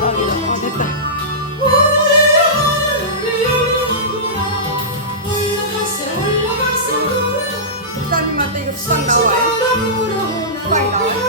대박이다. 아, 됐다. 목사님한테 이거 수박 나와요? 수박이 나와요?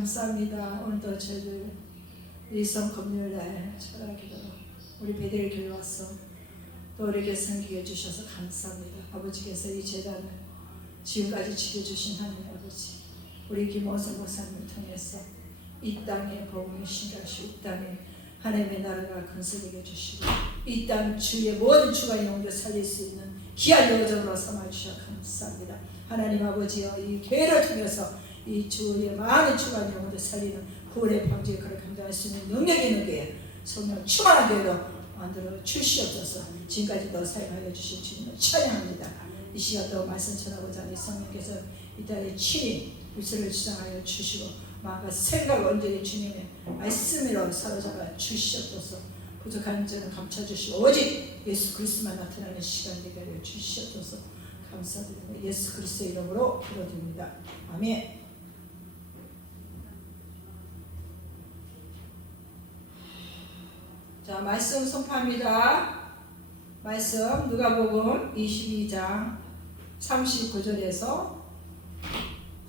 감사합니다. 오늘도 저희들 일성 금요일날 철학기도 우리 베델 교회 와서 또 우리에게 섬기게 해주셔서 감사합니다. 아버지께서 이 재단을 지금까지 지켜주신 하나님 아버지, 우리 김원성 목사님을 통해서 이 땅에 복음이 심각시, 이 땅에 하나님의 나라가 건설되게 해주시고 이 땅 주의 모든 주가 영도 살릴 수 있는 귀한 여정으로 삼아주셔서 감사합니다. 하나님 아버지여, 이 교회를 통해서 이 주의 많은 주간 영혼들 살리는 구원의 방지에 그렇게 감당할 수 있는 능력이 있는 교회, 성령 충만한 교회로 만들어 주시옵소서. 지금까지도 사용하여 주신 주님을 찬양합니다. 이 시간도 말씀 전하고자 하는 성령께서 이 땅에 친히 불세를 주장하여 주시고 마음과 생각을 온전히 주님의 말씀으로 사로잡아 주시옵소서. 부족한 점을 감춰주시고 오직 예수 그리스도만 나타나는 시간 되게 하여 주시옵소서. 감사드립니다. 예수 그리스도의 이름으로 기도드립니다. 아멘. 자, 말씀 선포합니다. 말씀 누가복음 22장 39절에서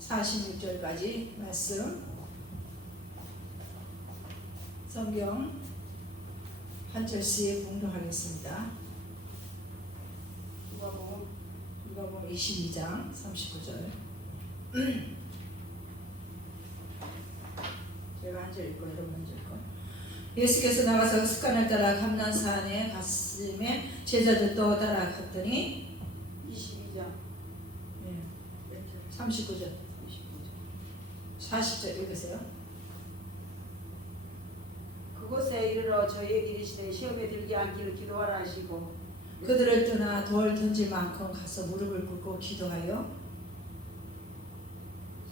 46절까지 말씀 성경 한 절씩 봉독하겠습니다. 누가복음 22장 39절. 제가 한 절 읽고 여러분 한 절 읽고. 예수께서 나가서 습관을 따라 감난산에 갔음에 제자들도 따라갔더니 22장 39절 40절 읽으세요. 그곳에 이르러 저희에게 이르시되 시험에 들지 않기를 기도하라 하시고 그들을 떠나 돌 던질 만큼 가서 무릎을 꿇고 기도하여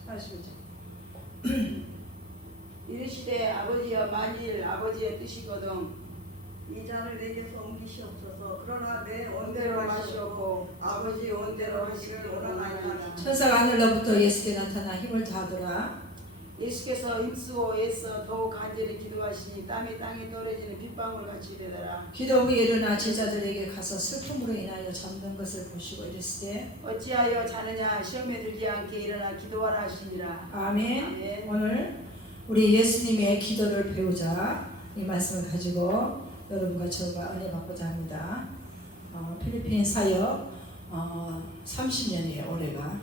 41절 이르시되 아버지여 만일 아버지의 뜻이거든 이 잔을 내게서 옮기시옵소서. 그러나 내 원대로 원대로 하시옵고 아버지 원대로 하시기를 원하나이다. 천사가 하늘로부터 예수께 나타나 힘을 다하더라. 예수께서 힘쓰고 애써 더욱 간절히 기도하시니 땀이 땅에 떨어지는 빗방울 같이 되더라. 기도 후에 일어나 제자들에게 가서 슬픔으로 인하여 잠든 것을 보시고 이르시되 어찌하여 자느냐 시험에 들지 않게 일어나 기도하라 하시니라. 아멘. 아멘. 오늘 우리 예수님의 기도를 배우자 이 말씀을 가지고 여러분과 저가 은혜 받고자 합니다. 필리핀 사역 30년이에요. 올해가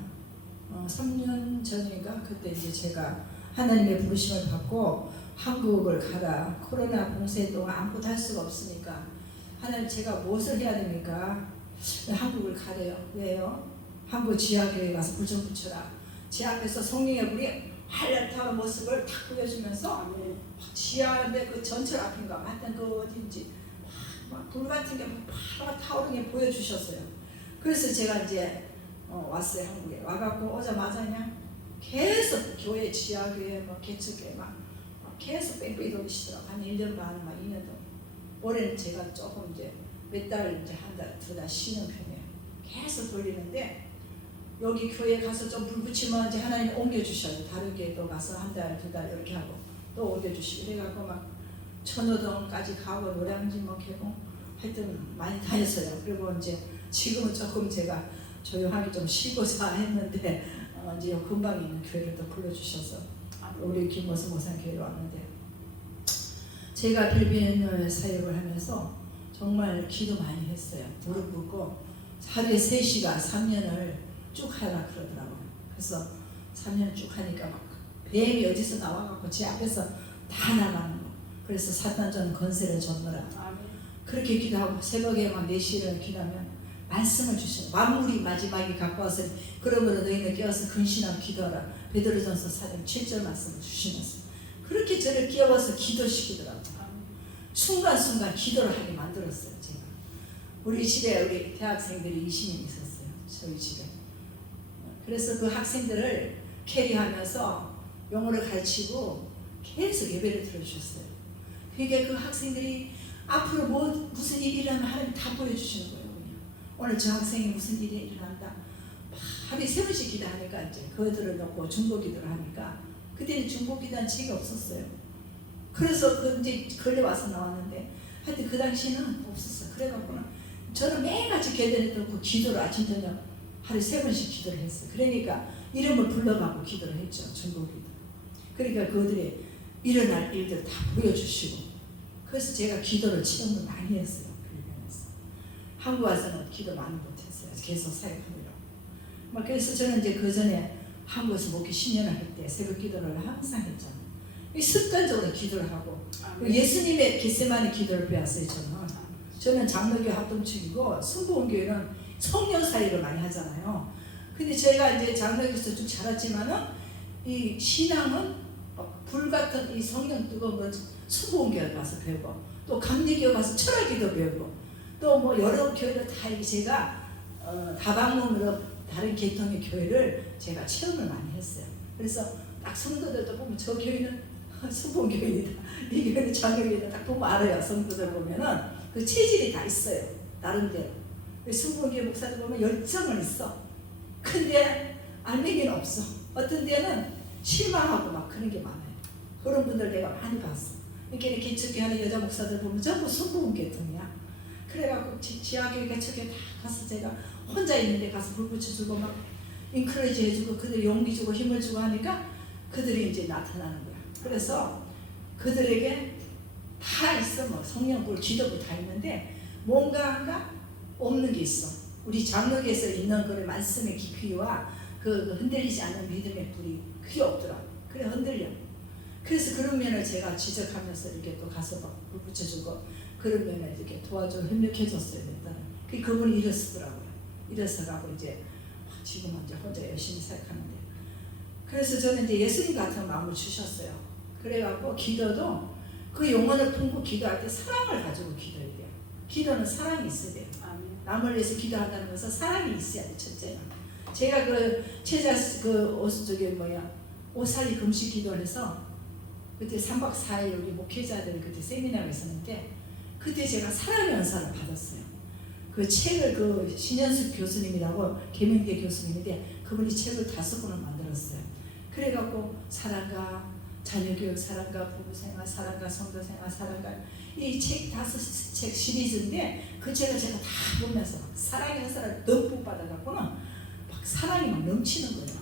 3년 전인가 그때 이제 제가 하나님의 부르심을 받고 한국을 가라. 코로나 봉쇄 동안 아무것도 할 수가 없으니까 하나님 제가 무엇을 해야 됩니까? 한국을 가래요. 왜요? 한국 지하교회 가서 불 좀 붙여라. 제 앞에서 성령의 불이 활활타는 모습을 탁 보여주면서 막 지하인데 그 전철 앞인가 하여튼 그 어딘지 막 불 같은 게 막 타오르게 보여주셨어요. 그래서 제가 이제 왔어요. 한국에 와갖고 오자마자 그냥 계속 교회 지하교회 뭐 개척교회 막 계속 뺑뺑이 돌리시더라고. 한 1년 반, 막 2년 동안. 올해는 제가 조금 이제 몇 달 이제 한 달, 두 달 쉬는 편이에요. 계속 돌리는데 여기 교회 가서 좀 불 붙이면 이제 하나님 옮겨주셔요. 다른 교회도 가서 한 달, 두 달 이렇게 하고 또 옮겨주시고 그래갖고 막 천호동까지 가고 노량진 뭐 개봉 하여튼 많이 다녔어요. 그리고 이제 지금은 조금 제가 조용하게 좀 쉬고자 했는데 이제 금방 있는 교회를 또 불러주셔서 우리 김모수 목사님 교회로 왔는데 제가 필리핀 사역을 하면서 정말 기도 많이 했어요. 무릎 꿇고 하루에 3시간 3년을 쭉 하라 그러더라고요. 그래서 3년 쭉 하니까 막 뱀이 어디서 나와갖고 제 앞에서 다 나가는 거. 그래서 사탄 전 권세를 줬노라. 그렇게 기도하고 새벽에 막 4시를 기도하면 말씀을 주시고 만물이 마지막에 갖고 와서 그러므로 너희는 깨어서 근신하고 기도하라. 베드로전서 4장 7절 말씀을 주시면서 그렇게 저를 깨워서 기도시키더라고요. 순간순간 기도를 하게 만들었어요. 제가 우리 집에 우리 대학생들이 20명 있었어요. 저희 집에. 그래서 그 학생들을 캐리하면서 영어를 가르치고 계속 예배를 들어주셨어요. 그게 그 학생들이 앞으로 무슨 일이 일어나면 하나님 다 보여주시는 거예요. 그냥. 오늘 저 학생이 무슨 일이 일어난다. 하루에 3번씩 기도하니까 이제 그들을 놓고 중보 기도를 하니까 그때는 중보 기도한 책이 없었어요. 그래서 그 이제 걸려와서 나왔는데 하여튼 그 당시에는 없었어요. 그래갖고는 저는 매일같이 계단에 들고 기도를 아침 저녁 하루에 3번씩 기도를 했어요. 그러니까 이름을 불러가고 기도를 했죠. 중보 기도. 그러니까 그들이 일어날 일들 다 보여주시고 그래서 제가 기도를 체험을 많이 했어요. 필리핀에서. 한국 와서는 기도 많이 못했어요. 계속 사역하느라고. 막 그래서 저는 이제 그 전에 한국에서 목회 10년을 할 때 새벽 기도를 항상 했잖아요. 습관적으로 기도를 하고 예수님의 겟세마네 기도를 배웠어요. 저는 장로교 합동측이고 순복음교회는 성령 사역을 많이 하잖아요. 근데 제가 이제 장로교에서 쭉 자랐지만은 이 신앙은 불같은 이 성령 뜨거운 걸 순복음교회 가서 배우고 또 감리교회 가서 철학기도 배우고 또 뭐 여러 교회를 다 제가 다방문으로 다른 계통의 교회를 제가 체험을 많이 했어요. 그래서 딱 성도들도 보면 저 교회는 순복음교회이다, 이 교회는 장로교회다 딱 보면 알아요. 성도들 보면은 그 체질이 다 있어요. 나름대로. 순복음교회 목사들 보면 열정은 있어. 근데 알맹이는 없어. 어떤 데는 실망하고 막 그런 게 많아요. 그런 분들 내가 많이 봤어. 이렇게 기초교회 하는 여자 목사들 보면 전부 순복음 계통이야. 그래갖고 지하교회 저기 다 가서 제가 혼자 있는데 가서 불 붙여주고 막 인크레이지 해주고 그들 용기 주고 힘을 주고 하니까 그들이 이제 나타나는 거야. 그래서 그들에게 다 있어. 뭐 성령불, 기도불 다 있는데 뭔가 없는 게 있어. 우리 장로교에서 있는 그 말씀의 깊이와 그 흔들리지 않는 믿음의 불이 그게 없더라. 그래 흔들려. 그래서 그런 면을 제가 지적하면서 이렇게 또 가서 막 불 붙여주고 그런 면을 이렇게 도와줘 협력해줬어요. 그분이 일어서더라고요. 일어서가고 이제 지금은 이제 혼자 열심히 생각하는데. 그래서 저는 이제 예수님 같은 마음을 주셨어요. 그래갖고 기도도 그 영혼을 품고 기도할 때 사랑을 가지고 기도해야 돼요. 기도는 사랑이 있어야 돼요. 남을 위해서 기도한다는 것은 사랑이 있어야 돼. 첫째는. 제가 그 제자 오살리 금식 기도를 해서 그때 3박 4일 여기 목회자들 그때 세미나가 있었는데 그때 제가 사랑의 은사를 받았어요. 그 책을 그 신현숙 교수님이라고 계명대 교수님인데 그분이 책을 5권을 만들었어요. 그래갖고 사랑과 자녀교육, 사랑과 부부생활, 사랑과 성도생활, 사랑과 이 책 5책 시리즈인데 그 책을 제가 다 보면서 막 사랑의 은사를 듬뿍 받아갖고는 막 사랑이 막 넘치는 거예요.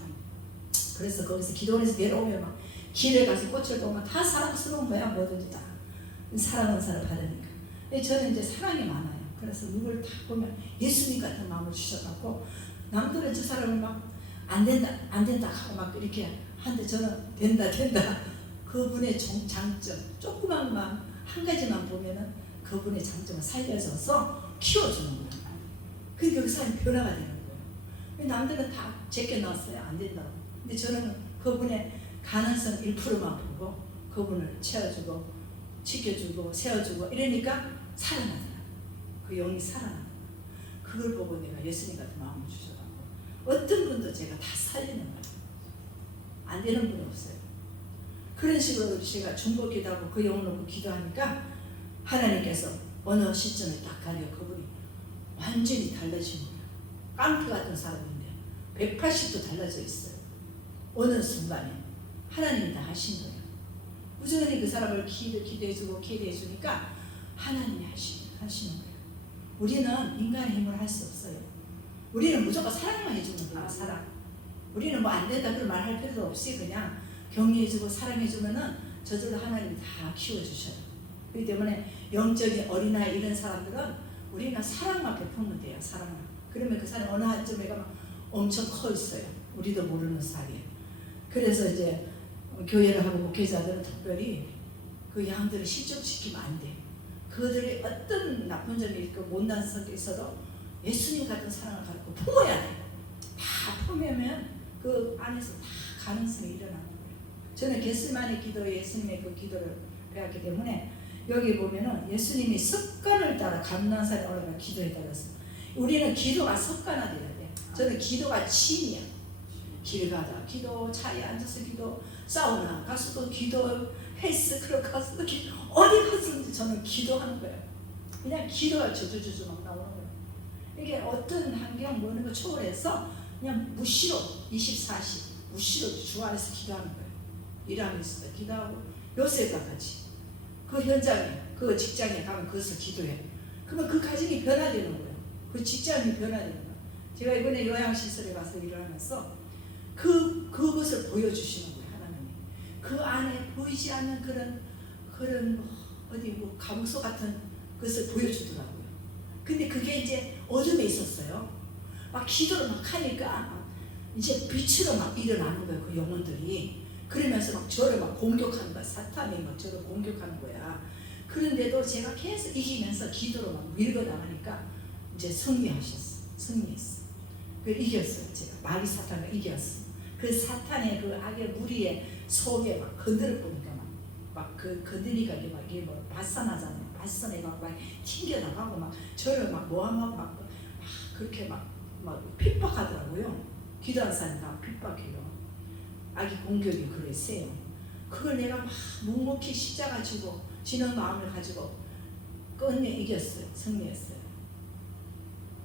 그래서 거기서 기도원에서 내려오면 막 길에 가서 꽃을 보면 다 사랑스러운 거야. 뭐든지 다 사랑 은사를 받으니까. 저는 이제 사랑이 많아요. 그래서 누굴 다 보면 예수님 같은 마음을 주셔갖고 남들은 저 사람을 막 안 된다 하고 막 이렇게 하는데 저는 된다 그분의 장점 조그만 만 한 가지만 보면은 그분의 장점을 살려줘서 키워주는 거예요. 그러니까 그 사람이 변화가 되는 거예요. 남들은 다 제껴놨어요. 안 된다고. 근데 저는 그분의 가능성 1%만 보고 그분을 채워주고 지켜주고 세워주고 이러니까 살아나더라. 그 영이 살아나. 그걸 보고 내가 예수님 같은 마음을 주셔가지고 어떤 분도 제가 다 살리는 거예요. 안 되는 분이 없어요. 그런 식으로 제가 중보 기도하고 그 영을 놓고 기도하니까 하나님께서 어느 시점에 딱 가려 그분이 완전히 달라진 거예요. 깡패 같은 사람인데 180도 달라져 있어요. 어느 순간에 하나님이 다 하신 거예요. 무조건이 그 사람을 기도해주고 기도해주니까 하나님이 하시는 거예요. 우리는 인간의 힘을 할 수 없어요. 우리는 무조건 사랑만 해주면 돼요. 사랑. 우리는 뭐 안 된다 그런 말 할 필요도 없이 그냥 격려해주고 사랑해주면은 저절로 하나님이 다 키워주셔요. 그렇기 때문에 영적인 어린아이 이런 사람들은 우리는 사랑만 베풀면 돼요. 사랑만. 그러면 그 사람이 어느 한점에 가면 엄청 커 있어요. 우리도 모르는 사이에. 그래서 이제 교회를 하고 목회자들은 특별히 그 양들을 실족시키면 안 돼. 그들이 어떤 나쁜 점이 있고 못난 성격이 있어도 예수님 같은 사랑을 갖고 품어야 돼. 다 품으면 그 안에서 다 가능성이 일어나는 거예요. 저는 겟세마네 기도에 예수님의 그 기도를 배웠기 때문에 여기 보면은 예수님이 습관을 따라 감난산에 올라가 기도에 따라서 우리는 기도가 습관화돼야 돼. 저는 기도가 취미야. 길 가다 기도, 차에 앉아서 기도, 사우나 가서도 기도, 헬스클럽 가서도 기도, 어디 가서든지 저는 기도하는 거예요. 그냥 기도가 주주주주 막 나오는 거예요. 이게 어떤 환경 뭐 이런 거 초월해서 그냥 무시로 24시 무시로 주 안에서 기도하는 거예요. 일하면서도 기도하고 요새가 같이 그 현장에 그 직장에 가면 거기서 기도해. 그러면 그 가정이 변화되는 거예요. 그 직장이 변화되는 거예요. 제가 이번에 요양시설에 가서 일을 하면서 그것을 보여주시는 거예요. 하나님이. 그 안에 보이지 않는 그런 어디 뭐 감소 같은 것을 보여주더라고요. 근데 그게 이제 어둠에 있었어요. 막 기도를 막 하니까 이제 빛으로 막 일어나는 거예요. 그 영혼들이. 그러면서 막 저를 막 공격하는 거야. 사탄이 막 저를 공격하는 거야. 그런데도 제가 계속 이기면서 기도로 막 밀고 나가니까 이제 승리했어. 그 이겼어요. 제가 마귀 사탄을 이겼어. 그 사탄의 그 악의 무리의 속에 막 건드려 보니까 막 그 건드니까 이게 뭐 발산하잖아요. 발산해가 막 튕겨 나가고 막 저를 막 모함하고 막 그렇게 막 핍박하더라고요. 기도한 사람이 다 핍박해요. 악의 공격이 그래 세요. 그걸 내가 막 묵묵히 십자가 지고 지는 마음을 가지고 끝내 이겼어요. 승리했어요.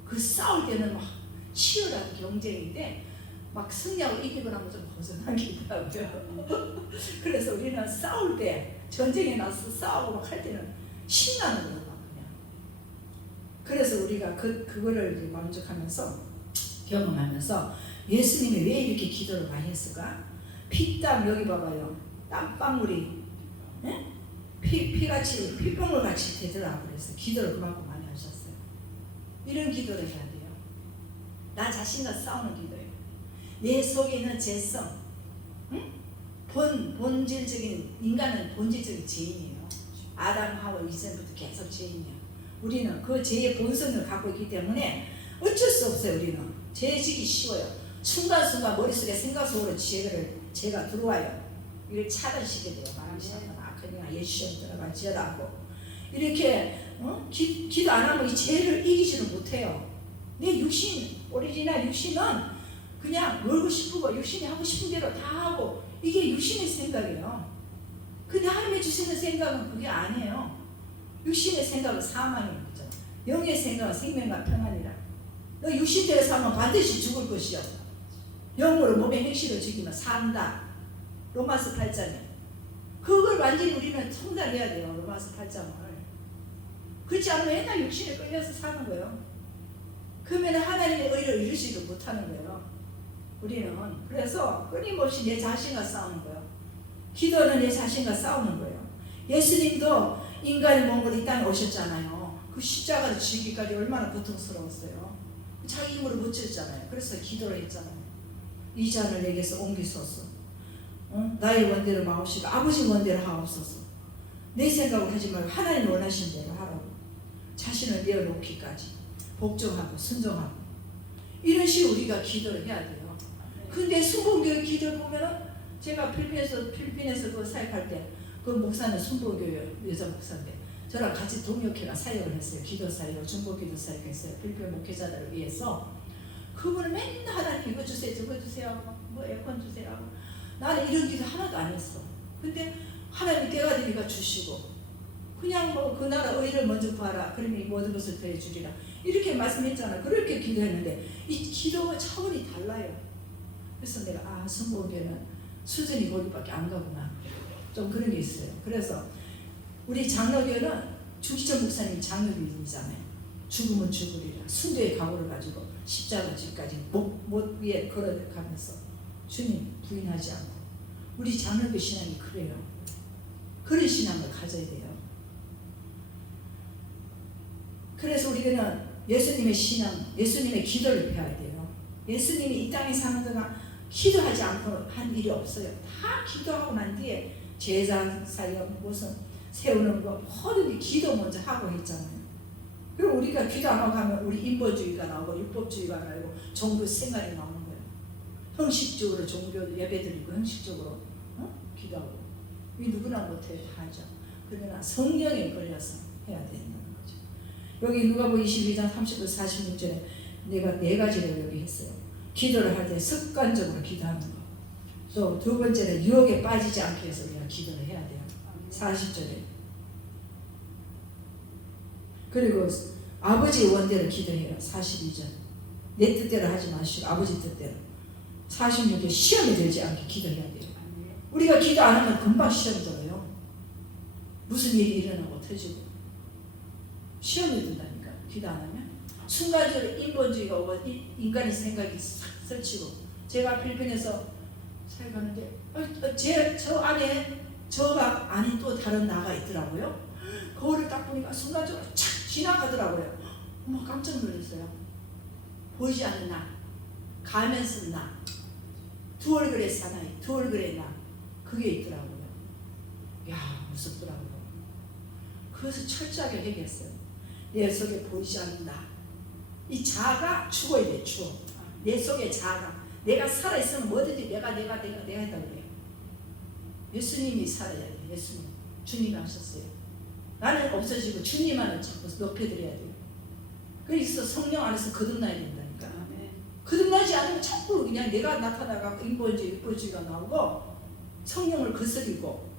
그 싸울 때는 막 치열한 경쟁인데 막 승리하고 이기고 나면 좀 벗어나기도 하고요. 그래서 우리는 싸울 때, 전쟁에 나서 싸우고 막 할 때는 신나는 거예요. 그냥. 그래서 우리가 그거를 만족하면서 경험하면서 예수님이 왜 이렇게 기도를 많이 했을까? 피땀, 여기 봐봐요. 땀방울이 피같이 피방울 같이 되더라고. 그래서 기도를 그만큼 많이 하셨어요. 이런 기도를 해야 돼요. 나 자신과 싸우는 기도예요. 내 속에 있는 죄성, 본질적인, 인간은 본질적인 죄인이에요. 아담 하와 이전부터 계속 죄인이에요. 우리는 그 죄의 본성을 갖고 있기 때문에 어쩔 수 없어요. 우리는 죄지기 쉬워요. 순간순간 머릿속에 생각 속으로 죄가 들어와요. 이걸 차단시게 돼요. 마음시험은 악하니가 예수시험 들어갈지어다고 이렇게 기도 안 하면 이 죄를 이기지는 못해요. 내 육신, 오리지널 육신은 그냥 놀고 싶고 육신이 하고 싶은 대로 다 하고 이게 육신의 생각이에요. 근데 하나님이 주시는 생각은 그게 아니에요. 육신의 생각은 사망인 거죠. 영의 생각은 생명과 평안이라. 너 육신대로 살면 반드시 죽을 것이요. 영으로 몸의 행실을 죽이면 산다. 로마서 8장에. 그걸 완전히 우리는 통달해야 돼요. 로마서 8장을. 그렇지 않으면 맨날 육신에 끌려서 사는 거예요. 그러면 하나님의 의를 이루지도 못하는 거예요. 우리는. 그래서 끊임없이 내 자신과 싸우는 거예요. 기도는 내 자신과 싸우는 거예요. 예수님도 인간의 몸으로 이 땅에 오셨잖아요. 그 십자가를 지기까지 얼마나 고통스러웠어요. 자기 힘으로 못 지었잖아요. 그래서 기도를 했잖아요. 이 잔을 내게서 옮기소서. 나의 원대로 마옵시고 아버지 원대로 하옵소서. 내 생각을 하지 말고 하나님 원하신 대로 하라고. 자신을 내어놓기까지 복종하고 순종하고 이런 식으로 우리가 기도를 해야 돼요. 근데 순복음교회 기도를 보면은 제가 필리핀에서 그 사역할 때 그 목사는 순복음교회 여자 목사인데 저랑 같이 동역회가 사역을 했어요. 기도 사역, 중보 기도 사역했어요. 필리핀 목회자들을 위해서. 그분은 맨날 하나님 이거 주세요, 저거 주세요, 뭐 에어컨 주세요 하고 나는 이런 기도 하나도 안 했어. 근데 하나님이 때가 되니까 주시고 그냥 뭐 그 나라 의를 먼저 구하라. 그러니 모든 것을 더해 주리라. 이렇게 말씀했잖아. 그렇게 기도했는데 이 기도가 차원이 달라요. 그래서 내가 순복음교회는 수준이 거기밖에 안 가구나. 좀 그런 게 있어요. 그래서 우리 장로교회는 주기철 목사님이 장로교인이잖아요. 죽으면 죽으리라. 순교의 각오를 가지고 십자가 집까지 못 위에 걸어가면서 주님 부인하지 않고 우리 장로교 신앙이 그래요. 그런 신앙을 가져야 돼요. 그래서 우리는 예수님의 신앙, 예수님의 기도를 배워야 돼요. 예수님이 이 땅에 사는 동안 기도하지 않고 한 일이 없어요. 다 기도하고 난 뒤에 제자 사역 무슨 세우는 거 모든 기도 먼저 하고 했잖아요. 그럼 우리가 기도 안 하고 하면 우리 인본주의가 나오고 율법주의가 나오고 종교 생활이 나오는 거예요. 형식적으로 종교 예배드리고 형식적으로 기도하고 이 누구나 못해요. 다 하죠. 그러나 성령에 걸려서 해야 된다는 거죠. 여기 누가복음 22장 39, 46절에 내가 네 가지를 여기 했어요. 기도를 할 때 습관적으로 기도하는 거. 또 두 번째는 유혹에 빠지지 않기 위해서 우리가 기도를 해야 돼요. 40절에. 그리고 아버지 원대로 기도해요. 42절. 내 뜻대로 하지 마시고 아버지 뜻대로. 46절 시험에 들지 않게 기도해야 돼요. 우리가 기도 안 하면 금방 시험 들어요. 무슨 일이 일어나고 터지고 시험이 든다니까. 기도 안 하면 순간적으로 인본주의가 오고 인간의 생각이 싹 설치고 제가 필리핀에서 사역하는데 저 안에 저가 아닌 또 다른 나가 있더라고요. 거울을 딱 보니까 순간적으로 착 지나가더라고요. 어머 깜짝 놀랐어요. 보이지 않는 나, 가면서 나, 두 얼굴의 사나이, 두 얼굴의 나 그게 있더라고요. 야 무섭더라고요. 그래서 철저하게 얘기했어요. 내 속에 보이지 않는 나, 이 자아가 죽어야 돼. 죽어. 내 속에 자아가 내가 살아있으면 뭐든지 내가 했다고 그래요. 예수님이 살아야 돼. 예수님 주님이 하셨어요. 나는 없어지고 주님만을 자꾸 높여드려야 돼요. 그래서 성령 안에서 거듭나야 된다니까. 거듭나지 않으면 자꾸 그냥 내가 나타나고 인본주의, 율법주의가 나오고 성령을 거스리고.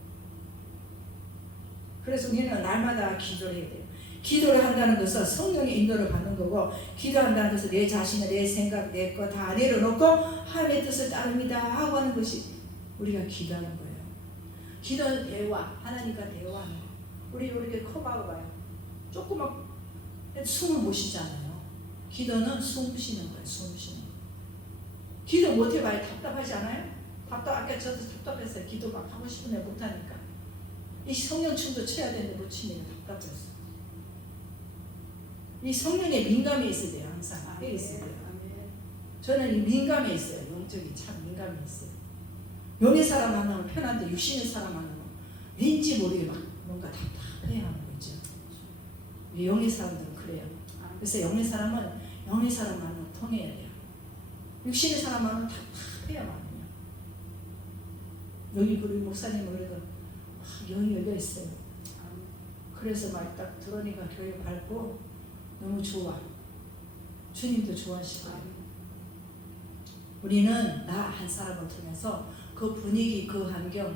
그래서 우리는 날마다 기도를 해야 돼요. 기도를 한다는 것은 성령의 인도를 받는 거고, 기도한다는 것은 내 자신의 내 생각, 내 거 다 내려놓고 하나님의 뜻을 따릅니다 하고 하는 것이 우리가 기도하는 거예요. 기도는 대화, 하나님과 대화하는 거예요. 우리 이렇게 컵하고 봐요. 조그만 숨을 못 쉬잖아요. 기도는 숨 쉬는 거예요. 숨 쉬는 거. 기도 못 해봐요. 답답하지 않아요? 아까 저도 답답했어요. 기도 막 하고 싶은데 못하니까. 이 성령춤도 쳐야 되는데 못 치니까 답답했어요. 이 성령에 민감해 있어야 돼요. 항상 앞에 있어야 돼요. 저는 이 민감해 있어요. 영적이 참 민감해 있어요. 영의 사람 만나면 편한데 육신의 사람 만나면 왠지 모르게 막 뭔가 답답해야 하는 거 있죠. 영의 사람들은 그래요. 그래서 영의 사람은 영의 사람 만나면 통해야 돼요. 육신의 사람 만나면 답답해야 많아요. 여기 우리 목사님은 그래도 영이 열려 있어요. 그래서 막 딱 들어오니까 교회 밝고 너무 좋아. 주님도 좋아하시고. 우리는 나 한 사람을 통해서 그 분위기, 그 환경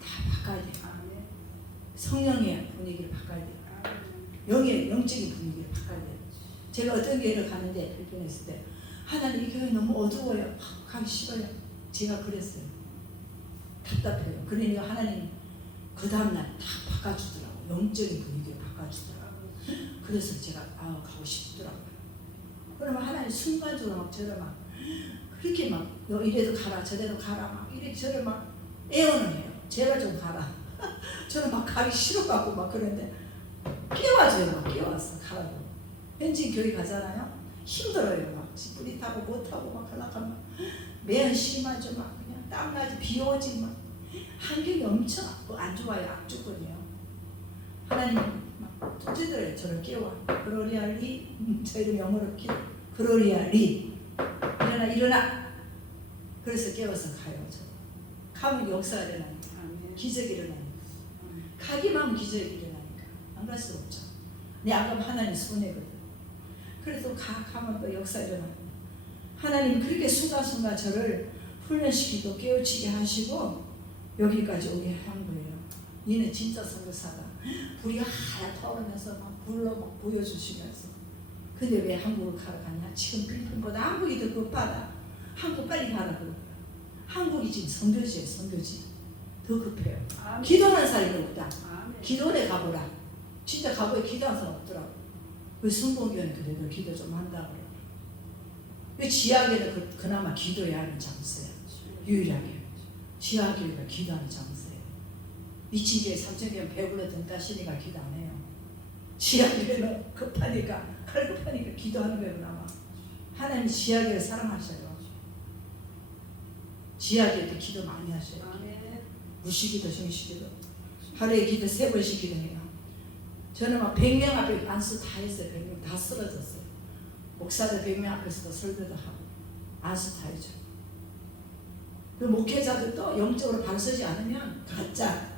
다 바꿔야 돼요. 성령의 분위기를 바꿔야 돼요. 영적인 분위기를 바꿔야 돼요. 제가 어떤 교회를 가는데 불편했을 때 하나님 이 교회 너무 어두워요. 가기 싫어요. 제가 그랬어요. 답답해요. 그러니까 하나님 그 다음날 다 바꿔주더라고요. 영적인 분위기를 바꿔주더라고요. 그래서 제가 가고 싶더라고요. 그러면 하나님 순간적으로 막 저를 막 그렇게 막 이래도 가라 저래도 가라 막 이래 저를 막 애원을 해요. 제발 좀 가라. 저는 막 가기 싫어갖고 막 그런데 깨워줘요. 막 깨워서 가라고. 현지 교회 가잖아요. 힘들어요. 막 뿌릿하고 못하고 막 하려면 매연 심하죠. 막 그냥 땀나지 비 오지 막 환경이 엄청 안 좋아요. 악조건이에요. 하나님 막 쫓아들어요. 저를 깨워. 그로리알리 저희도 영어로 그로리알리 일어나. 그래서 깨워서 가요. 저. 가면 역사가 일어나니까. 기적이 일어나니까. 가기만 하면 기적이 일어나니까. 안 갈 수 없죠. 내 안 가면 하나님 손해거든. 그래도 가면 또 역사 일어나요. 하나님 그렇게 순간순간 저를 훈련시키고 깨우치게 하시고 여기까지 오게 한 거예요. 얘는 진짜 선교사다. 불이 하나 타오르면서 막 불로 막 보여주시면서. 근데 왜 한국을 가러 갔냐? 지금 필리핀보다 한국이 더 급하다. 한국 빨리 가라고. 한국이 지금 선교지예요. 선교지. 더 급해요. 기도하는 사람이 없다. 기도원에 가보라. 진짜 가보에 기도하는 사람 없더라고. 왜 순복교는 그래도 기도 좀 한다고 그래요. 왜 지하교는 그나마 기도해야 하는 장소예요. 유일하게. 지하교회가 기도하는 장소예요. 미친 교회, 삼천교회는 배불러 든다시니까 기도 안 해요. 지하교회는 급하니까, 갈급하니까 기도하는 거예요. 그나마. 하나님이 지하교회를 사랑하셔요. 지하교회 기도 많이 하셔요. 무시기도 정시기도. 하루에 기도 3번씩 기도해요. 저는 막 100명 앞에 안수 다 했어요. 100명 다 쓰러졌어요. 목사들 100명 앞에서도 설교도 하고 안수 다 해줘요. 그 목회자들도 영적으로 방서지 않으면 가짜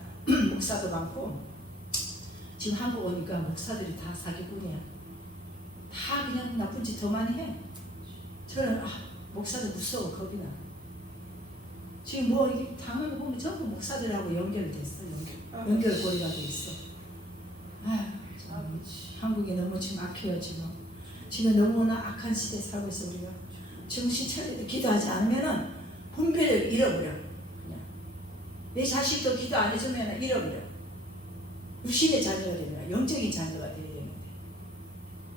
목사도 많고 지금 한국 오니까 목사들이 다 사기꾼이야. 다 그냥 나쁜 짓 더 많이 해. 저는 목사들 무서워. 겁이 나. 지금 뭐 이게 당하는 거 보면 전부 목사들하고 연결이 됐어. 연결고리가 돼 있어. 한국이 너무 지금 악해요. 지금 너무나 악한 시대에 살고 있어. 우리가 정신 차리고 기도하지 않으면은 분별을 잃어버려. 그냥 내 자식도 기도 안 해주면 잃어버려. 육신의 자녀가 되면 영적인 자녀가 되어야 되는데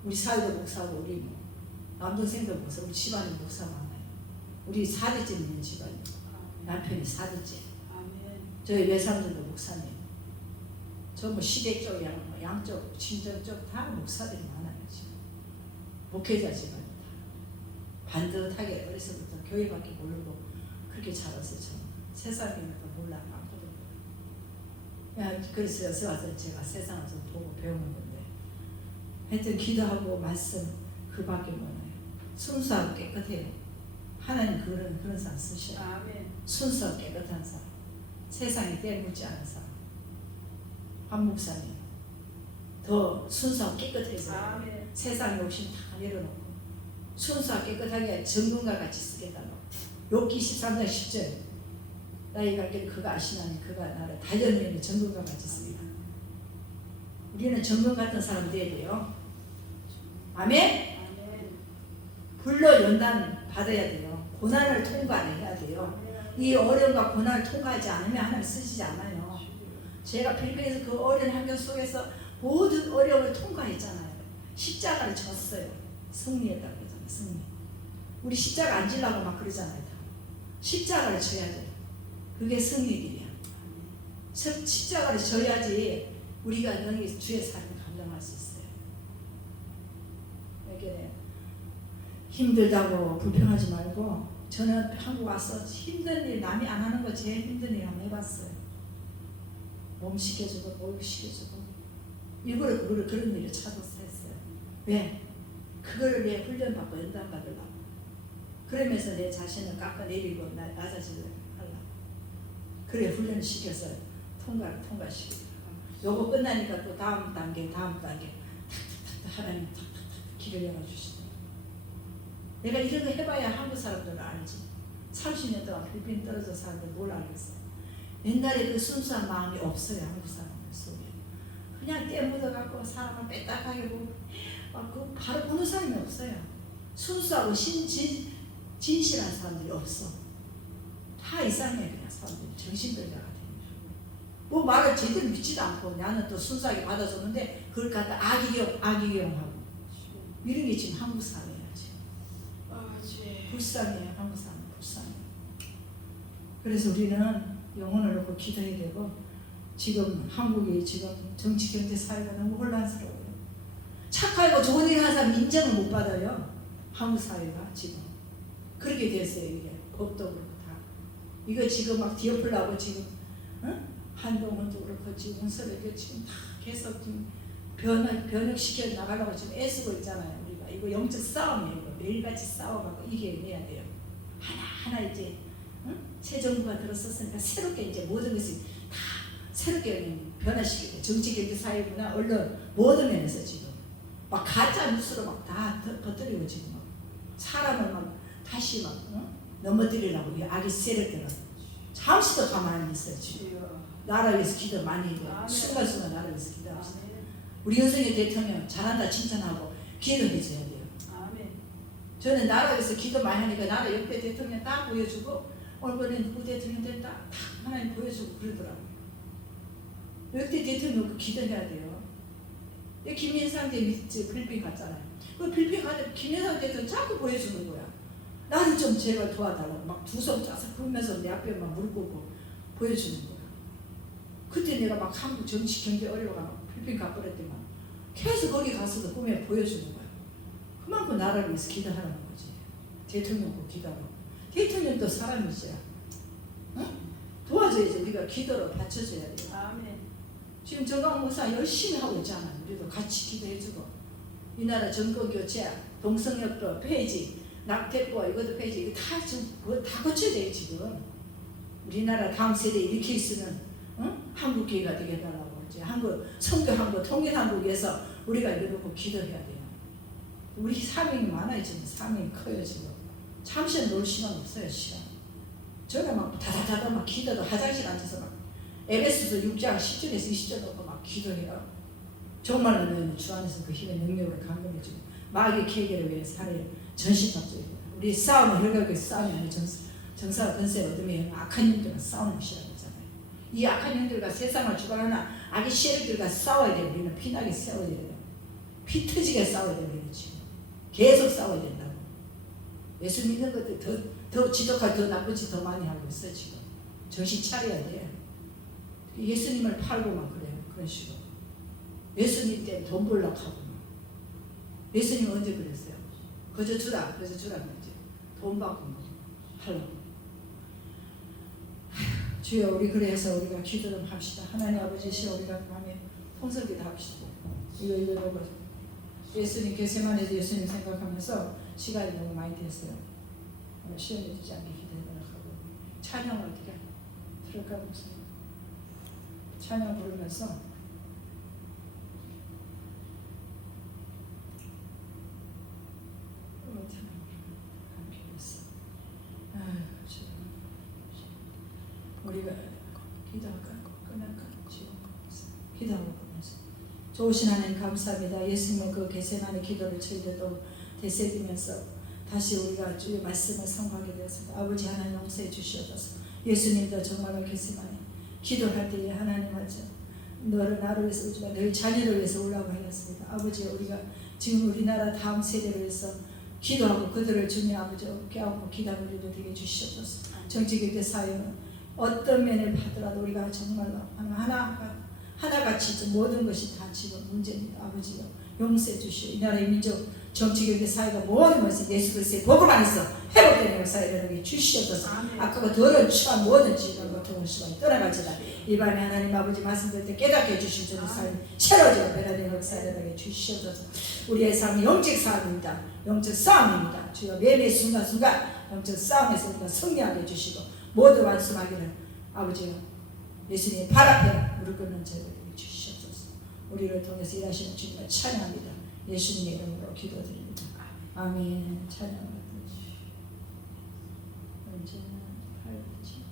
우리 사위도 목사고 우리 뭐 남동생도 목사, 우리 집안에 목사 많아요. 우리 4대째 있는 집안이. 남편이 4대째. 저희 외삼들도 목사님. 저 뭐 시댁 쪽, 양쪽, 친정 쪽 다 목사들이 많아요. 지금. 목회자 집안이 다. 반듯하게 어려서부터 교회밖에 모르고 그렇게 자랐어요. 저는. 세상에는 또 몰라. 그래서 여기 와서 제가 세상을 좀 보고 배우는 건데 하여튼 기도하고 말씀 그밖에 몰라요. 순수하고 깨끗해요. 하나님 그런 사람 쓰셔요. 순수하고 깨끗한 사람. 세상에 때묻지 않은 사람. 한 목사님 더 순수하고 깨끗해서 세상 욕심 다 내려놓고 순수하고 깨끗하게 정금과 같이 쓰겠다고. 욥기 13장 10절 나의 갈 길을 그가 아시나니 그가 나를 달려내는 정금과 같이 쓰리라. 우리는 정금 같은 사람 돼야 돼요. 아멘? 아멘. 불로 연단 받아야 돼요. 고난을 통과해야 돼요. 이 어려움과 고난을 통과하지 않으면 하나님 쓰시지 않아요. 제가 필리핀에서 그 어려운 환경 속에서 모든 어려움을 통과했잖아요. 십자가를 졌어요. 승리했다고 그러잖아요. 승리. 우리 십자가 안 지려고 막 그러잖아요. 다. 십자가를 져야 돼요. 그게 승리길이야. 십자가를 져야지 우리가 너희 주의 삶을 감당할 수 있어요. 이렇게 힘들다고 불평하지 말고, 저는 한국 와서 힘든 일, 남이 안 하는 거 제일 힘든 일 한번 해봤어요. 몸 식혀주고 목욕 식혀주고 일부러 그런 일을 찾아서 했어요. 왜? 그거를 내 훈련받고 연단 받으려고. 그러면서 내 자신을 깎아내리고 나 자신을 하려고. 그래 훈련을 시켜서 통과시키고. 요거 끝나니까 또 다음 단계 탁탁탁 하나님 탁탁탁 길을 열어주시더라고요. 내가 이런 거 해봐야 한국 사람들은 알지. 30년 동안 필리핀 떨어져 사는데 뭘 알겠어. 옛날에 그 순수한 마음이 없어요. 한국 사람들 속에. 그냥 때 묻어갖고 사람을 빼딱하게 보고 그 바로 보는 사람이 없어요. 순수하고 진실한 사람들이 없어. 다 이상해. 그냥 사람들이 정신병자 같아요. 뭐 말을 제대로 믿지도 않고 나는 또 순수하게 받아줬는데 그걸 갖다 악의용하고 이런 게 지금 한국 사회야. 지금. 불쌍해요. 한국 사람 불쌍해. 그래서 우리는 영혼을 놓고 기도해야 되고, 지금 한국이 지금 정치 경제 사회가 너무 혼란스러워요. 착하고 좋은 일 하는 사람 인정을 못 받아요. 한국 사회가 지금 그렇게 됐어요. 이게 법도 그렇고 다 이거 지금 막 뒤엎으려고 지금 한동훈도 그렇고 지금 문서를 지금 다 계속 지금 변혁시켜 나가려고 지금 애쓰고 있잖아요. 우리가 이거 영적 싸움이에요. 이거 매일같이 싸워가고 이겨내야 돼요. 하나하나 이제 새 정부가 들어섰으니까 새롭게 이제 모든 것을 다 새롭게 변화시키고, 정치, 경제, 사회, 문화, 언론 모든 면에서 지금 막 가짜 뉴스로 막 다 퍼뜨리고 지금 막 사람을 막 다시 막 넘어뜨리려고 이 악의 세력들은 잠시도 가만히 있어요. 지금 나라 위해서 기도 많이 해요. 순간순간 나라 위해서 기도합시다. 우리 윤석열 대통령 잘한다 칭찬하고 기도해줘야 돼요. 저는 나라 위해서 기도 많이 하니까 나라 옆에 대통령 딱 보여주고 얼굴에 누구 대통령 된다 딱 하나님 보여주고 그러더라고요. 역대 대통령 기도해야 돼요. 김인상 대통령 필리핀 갔잖아요. 그 필리핀 가서 김인상 대통령 자꾸 보여주는 거야. 나를 좀 제발 도와달라고 막 두 손 짜서 부으면서 내 앞에 막 무릎 꿇고 보여주는 거야. 그때 내가 막 한국 정치 경제 어려워가 필리핀 가버렸더만 계속 거기 가서도 꿈에 보여주는 거야. 그만큼 나라를 위해서 기도하라는 거지. 대통령도 기도하고. 대통령도 사람이죠. 도와줘야지. 우리가 기도로 받쳐줘야 돼요. 아멘. 지금 정강 목사 열심히 하고 있잖아요. 우리도 같이 기도해주고. 이 나라 정권교체, 동성협도 폐지, 낙태법 이것도 폐지, 이거 다 지금 다 고쳐야 돼요. 지금 우리나라 다음 세대에 일으킬 수 있는 한국교회가 되게 해달라고 이제 한국 선교 한국 통일 한국 위해서 우리가 이러고 기도해야 돼요. 우리 사명이 많아요. 지금 사명이 커요. 지금 잠시는 놀 시간 없어요. 시간. 저는 막 다다다다 막 기도도 화장실 앉아서 막 에베소서 6장 10절에서 20절 놓고 막 기도해요. 정말로 너희는 주 안에서 그 힘의 능력을 강건해주고 마귀의 계계를 위해서 살아요. 전신박조해요. 우리 싸움은 혈각의 싸움이 아니고 정사와 권세 어둠의 악한 영들과 싸우는 것이라고 하잖아요. 이 악한 영들과 세상을 주관하는 악의 세력들과 싸워야 돼요. 우리는 피나게 싸워야 돼요. 피 터지게 싸워야 돼요. 우리는 지금 계속 싸워야 된다고. 예수 믿는 것들 더 지독하게 더 나쁜 짓 더 많이 하고 있어. 지금 정신 차려야 돼. 예수님을 팔고만 그래요. 그런 식으로 예수님 때문에 돈 벌려고 하고. 예수님 언제 그랬어요? 그저 주라 그러지. 돈 받고 하려고. 주여, 우리 그래서 우리가 기도 좀 합시다. 하나님 아버지시여, 우리가 마음에 통성기도 합시다. 이거 너무 예수님 겟세마네에서 예수님 생각하면서 시간이 너무 많이 됐어요. 시험 내지 않게 기도해달라고 하고 찬양을 어떻게 들을까 보세요. 찬양 부르면서 우리가 기도할까? 끝날까? 지금 기도하고 보면서 좋으신 하나님 감사합니다. 예수님의 그 겟세마네 기도를 저희들도 되새기면서 다시 우리가 주의 말씀을 선포하게 되었습니다. 아버지 하나님 용서해 주시옵소서. 예수님도 정말로 겟세마네 기도할 때에 하나님 하죠. 너를 나를 위해서 오지만 너희 자녀를 위해서 오라고 하였습니다. 아버지 우리가 지금 우리나라 다음 세대를 위해서 기도하고 그들을 주님 아버지 깨닫고 기도하는 우리도 되게 주시옵소서. 정치경제 사회는 어떤 면을 봐더라도 우리가 정말로 하나같이 모든 것이 다 지금 문제입니다. 아버지요 용서해 주시오. 이 나라의 민족 정치경제 사회가 모든 것이 예수 그리스도의 복음 안에서 회복되는 역사에 일어나게 주시옵소서. 아까가 더러운 추한 모든 지금 같은 것이 떠나갈지다. 이 밤에 하나님 아버지 말씀드릴 때 깨닫게 해주신 저의 삶이 새로워지고 변화되는 역사에 일어나게 주시옵소서. 우리의 삶이 영적 싸움입니다. 영적 싸움입니다. 주여 매매 순간순간 영적 싸움에서 우리가 승리하게 해주시고 모두 완수하기를 아버지요 예수님의 발 앞에 무릎 꿇는 저희에게 주시옵소서. 우리를 통해서 일하시는 주님을 찬양합니다. 예수님의 이름으로 기도드립니다. 아멘. 찬양합니다. 언제나 팔지.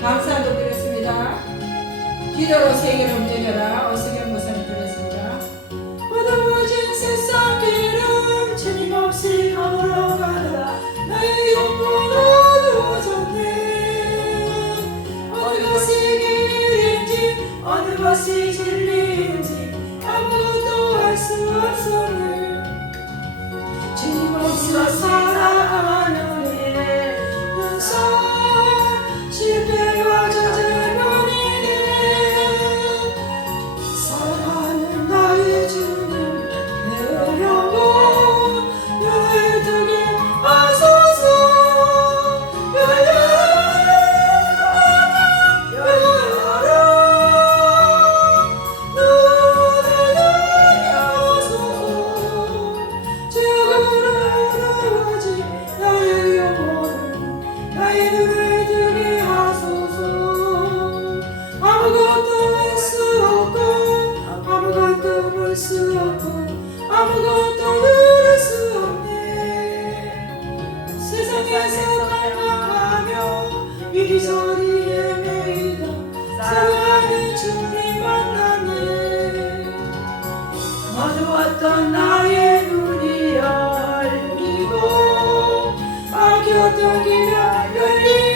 감사도 드렸습니다. 기도로 세계를 움직여라. 어수경 목사님 드렸습니다. 어두워진 세상 길은 주님 없이 가물어 가다 나의 영혼 어두워졌네. 어느 것이 길인지 어느 것이 진리인지 아무것도 알 수 없었네. 주님 없이 살아가는 내 삶 실패와 저절뿐이네. 사랑하는 나의 주님 내 영혼 눈을 뜨게 하소서. 열려라 눈을 뜨게 하소서. 죽음으로 어두워진 나의 영혼을 나의 눈을 뜨게 하소서. 아무것도 할 수 없고 아무것도 볼 수 없고 아무것도 누릴 수 없네. 세상에서 갈망하며 이리저리 헤매이다 사랑하는 주님 만나네. 어두웠던 나의 눈이 열리고 막혔던 길이 열리네.